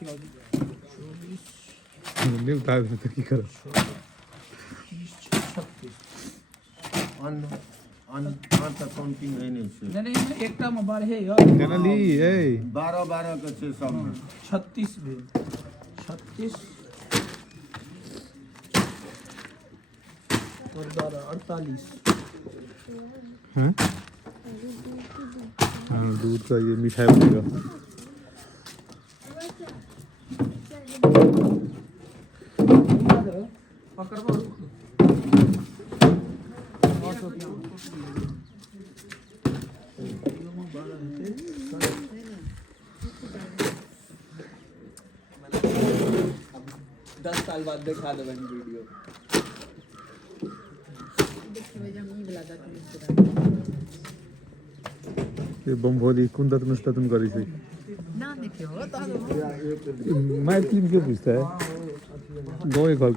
नहीं बता दे तो की करो काउंटिंग है नहीं नहीं एक टा में 12 है यार जनरली ए 12 का 6 सब 36 भी 36 और 12 48 हैं हाँ दूध का ये मिठाई बनेगा पकड़ो दस साल बाद देखा दे वीडियो ये बमभोली कुंदत मुस्ततन करी से ना देखियो तो मैथिली में क्यों पूछता है गाँव घर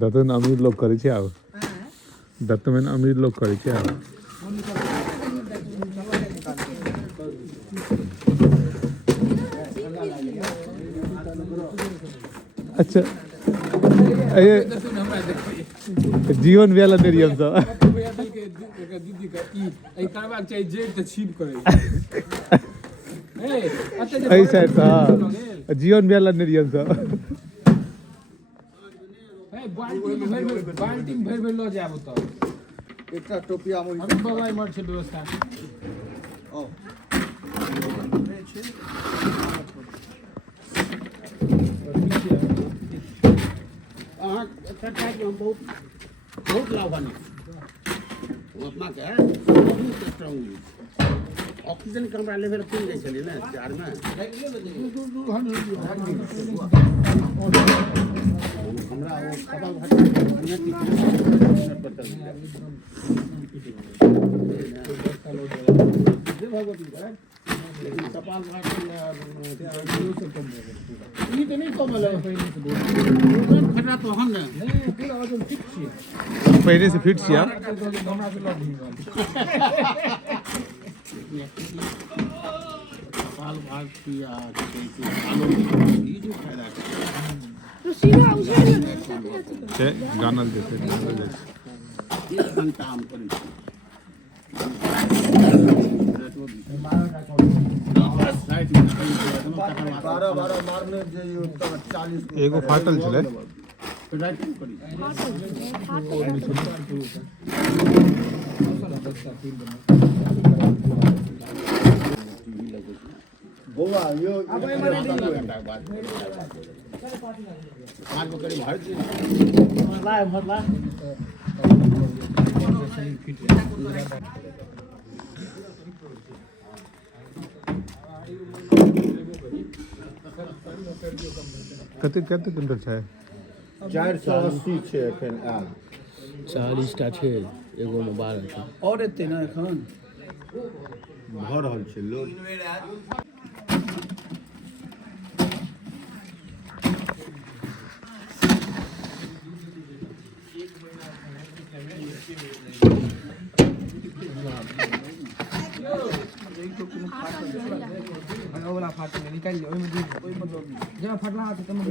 दत्तन अमीर लोग करे छे आब दत्तन अमीर लोग करे छे आब अच्छा ये जीवन वाला नियम सब दीदी का ई करबाक चाहिए जेड त छीप करे ऐ साइड था जीवन वाला नियम सब बाल्टी भर भर लो जाब तो एकटा टोपिया मोई हम बवाई मर छे व्यवस्था ओ अच्छा कि हम बहुत लाभवान अपना के बहुत स्ट्रांग ऑक्सीजन कमरा लेवल फुल जाय छले ना चार में हमरा वो कपाल भात लेकिन कपाल भात ई तो नहीं कम है फटा तो हम ना पूरा वजन ठीक छी पहले से फिट छी आप हमरा के लग कपाल भात किया ये जो फायदा तो सीधा उसे छे गानल देते ये घंटा हम करी बारह मारने जे 40 एगो फाटल छले गोवा यो कते कते क्विंटल छै 480 छै एखन आयल 40 टा छै एगो में 12 छै और एते ना एखन भऽ रहल छै लोड वाला फाटल निकाल ले ओइ में जब फटला है त में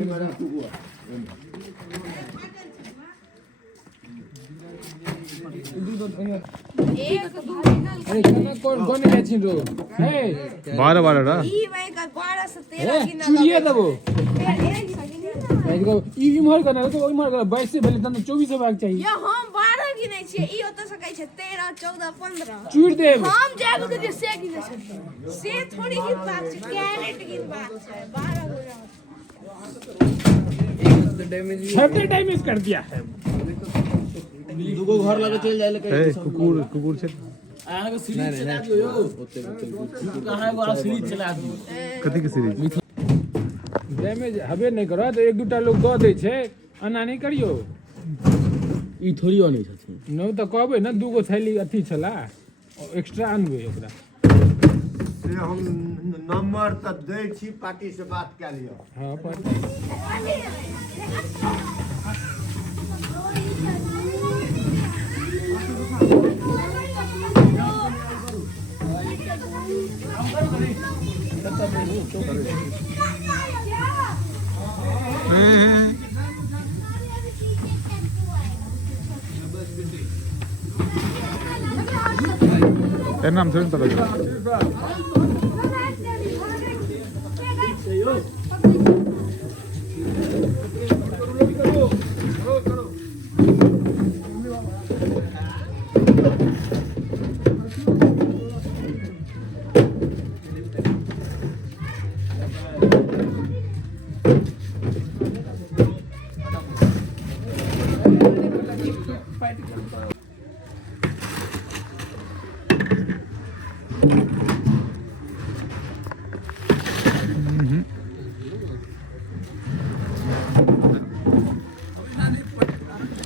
अरे कना कौन कोन के छिन रो हे 12 रा ई भाई का 12 से 13 गिना चुरिए देबो फिर भाई ई इमहर करना तो ओइ इमहर कर 22 से भेले त 24 हेबाक चाहिए या हम 12 गिनै छियै ई ओत से कहै छै 13 14 15 चुर देब हम जाब के से गिनै छै से थोड़ी ही बात छै कैरेट की बात छै 12 हो रहा छते डैमेज कर दिया है दुगो घर लगे चल जाए ए कुकुर छै अहाँ के सीरीज चला दियो यो कहां एगो सीरीज चला दियो कथि के सीरीज डैमेज हबे नहीं करो तो एक दूटा लोग द दे छै अना नहीं करियो ई थोड़ी ओने छथिन न तो कहबे ना दूगो थैली अथी छला एक्स्ट्रा अनबे ओकरा से हम नंबर त दै छी पार्टी से बात क लियो हां पर એનું નામ શું પતા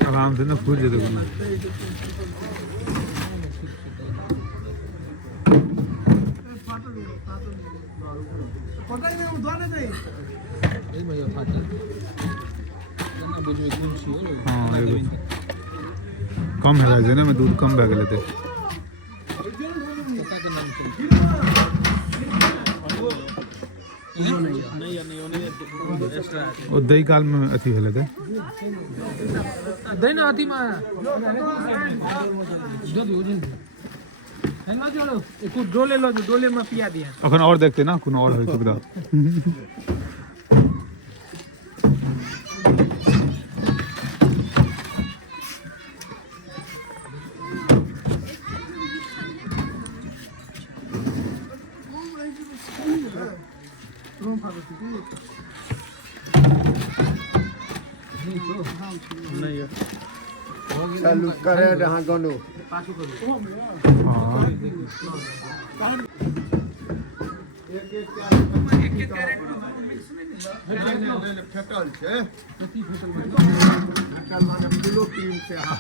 आराम से ना फूल दे दो हाँ कम है ना मैं दूध कम बैग लेते और दही काल में अथी है लेते दही ना अति में कुछ डोले लो जो डोले में पिया दिया अखन और देखते ना कुछ और है सुविधा चालू करे रहा गनो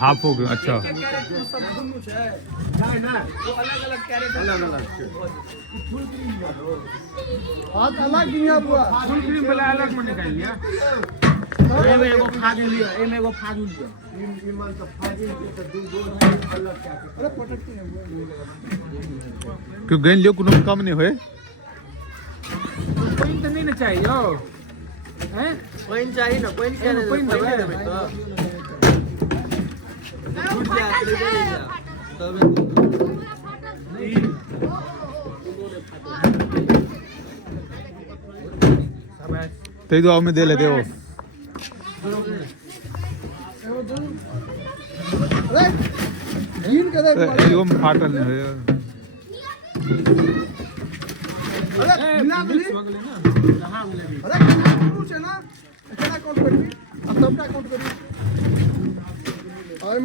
हाफ हो गया अच्छा फुल क्रीम वाला अलग में निकाल लिया एमे एगो फाजू लिया एमे एगो फाजू लिया क्यों गैन लियो कुछ कम नहीं हुए कोई तो नहीं ना चाहिए हो हैं कोइन चाहिए ना कोइन क्या दे कोइन देबे तो छूट जाए ते दो में दे लेते हो एगो में फाटल नहीं है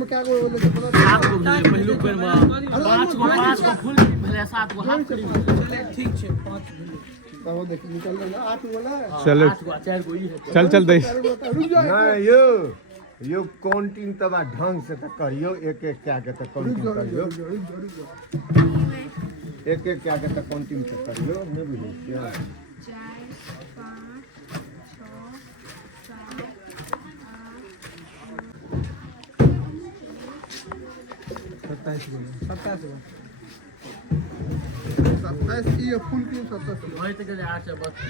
क्या पहलू पर पांच को फुल भले सात को हाफ करी ठीक छे पांच देखिए निकल रहा 8 वाला चलो चार को ही है चल चल दे नहीं यो काउंटिंग तबा ढंग से तो करियो एक एक क्या के तो काउंटिंग करियो एक एक क्या के तो काउंटिंग तो करियो नहीं बुझे क्या 27 ये फुल क्रीम 27 वही तक 8 से 32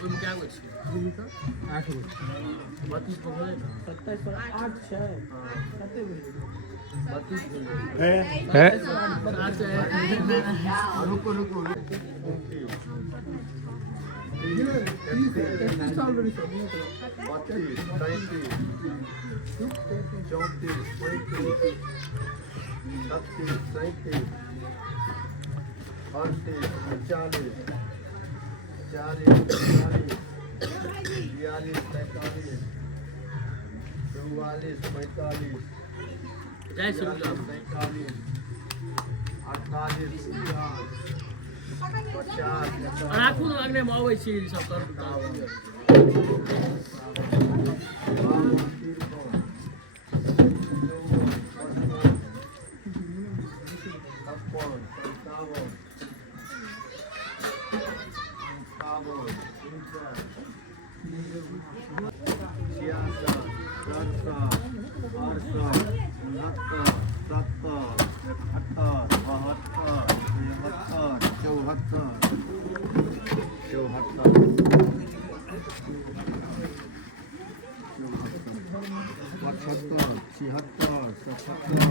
तुम क्या कुछ 8 गो 32 को बोले 27 पर 8 है कते बोले 32 बोले है 8 से रुको रुको 30 साल बड़ी सब 32 33 जय श्री राम 50 राखू न अगने में आबै छी सब करू पचहत्तर, छिहत्तर, सतहत्तर,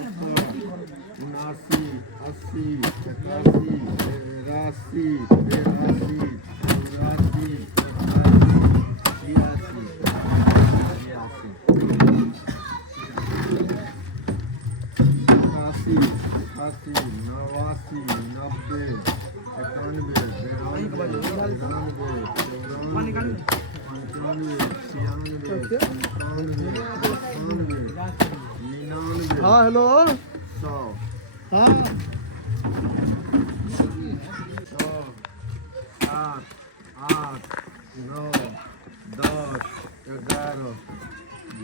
अठहत्तर, 79, 80, 81, 82, 83, 84, 85, 88, 89, 90, 91, 92, हाँ हेलो 100, हाँ 7, 8, 9, 10, 11,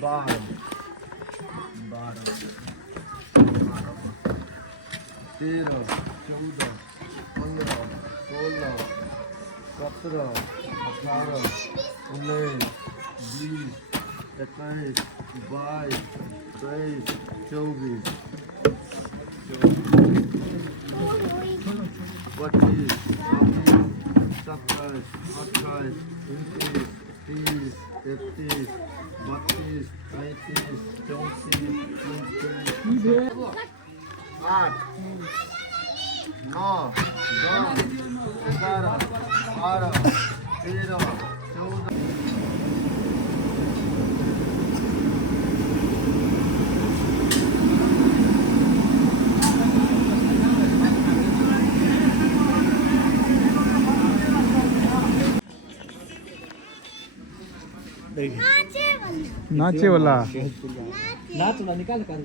12, 13, 14, 15, 16, 17, 18, 19, 20, 21, 22, 23, 24, 25, 26, 27, 28, 29, 30, 31, 32, 33, 34, 8, 9, 10, 11, 12, 13, 14. नाचे वाला नाच वाला निकाल कर